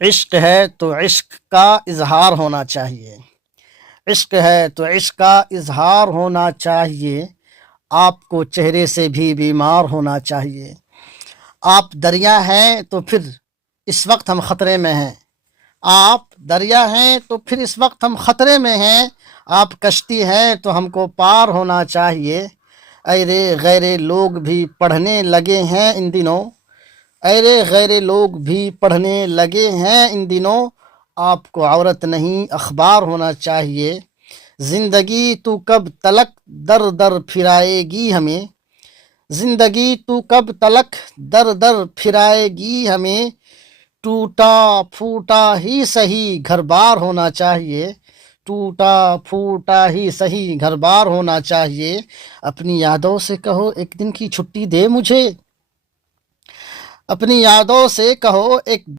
عشق ہے تو عشق کا اظہار ہونا چاہیے، عشق ہے تو عشق کا اظہار ہونا چاہیے، آپ کو چہرے سے بھی بیمار ہونا چاہیے۔ آپ دریا ہیں تو پھر اس وقت ہم خطرے میں ہیں، آپ دریا ہیں تو پھر اس وقت ہم خطرے میں ہیں، آپ کشتی ہیں تو ہم کو پار ہونا چاہیے۔ ارے غیر لوگ بھی پڑھنے لگے ہیں ان دنوں، ارے غیر لوگ بھی پڑھنے لگے ہیں ان دنوں، آپ کو عورت نہیں اخبار ہونا چاہیے۔ زندگی تو کب تلک در در پھرائے گی ہمیں، زندگی تو کب تلک در در پھرائے گی ہمیں، ٹوٹا پھوٹا ہی سہی گھر بار ہونا چاہیے، ٹوٹا پھوٹا ہی سہی گھر بار ہونا چاہیے۔ اپنی یادوں سے کہو ایک دن کی چھٹی دے مجھے، اپنی یادوں سے کہو ایک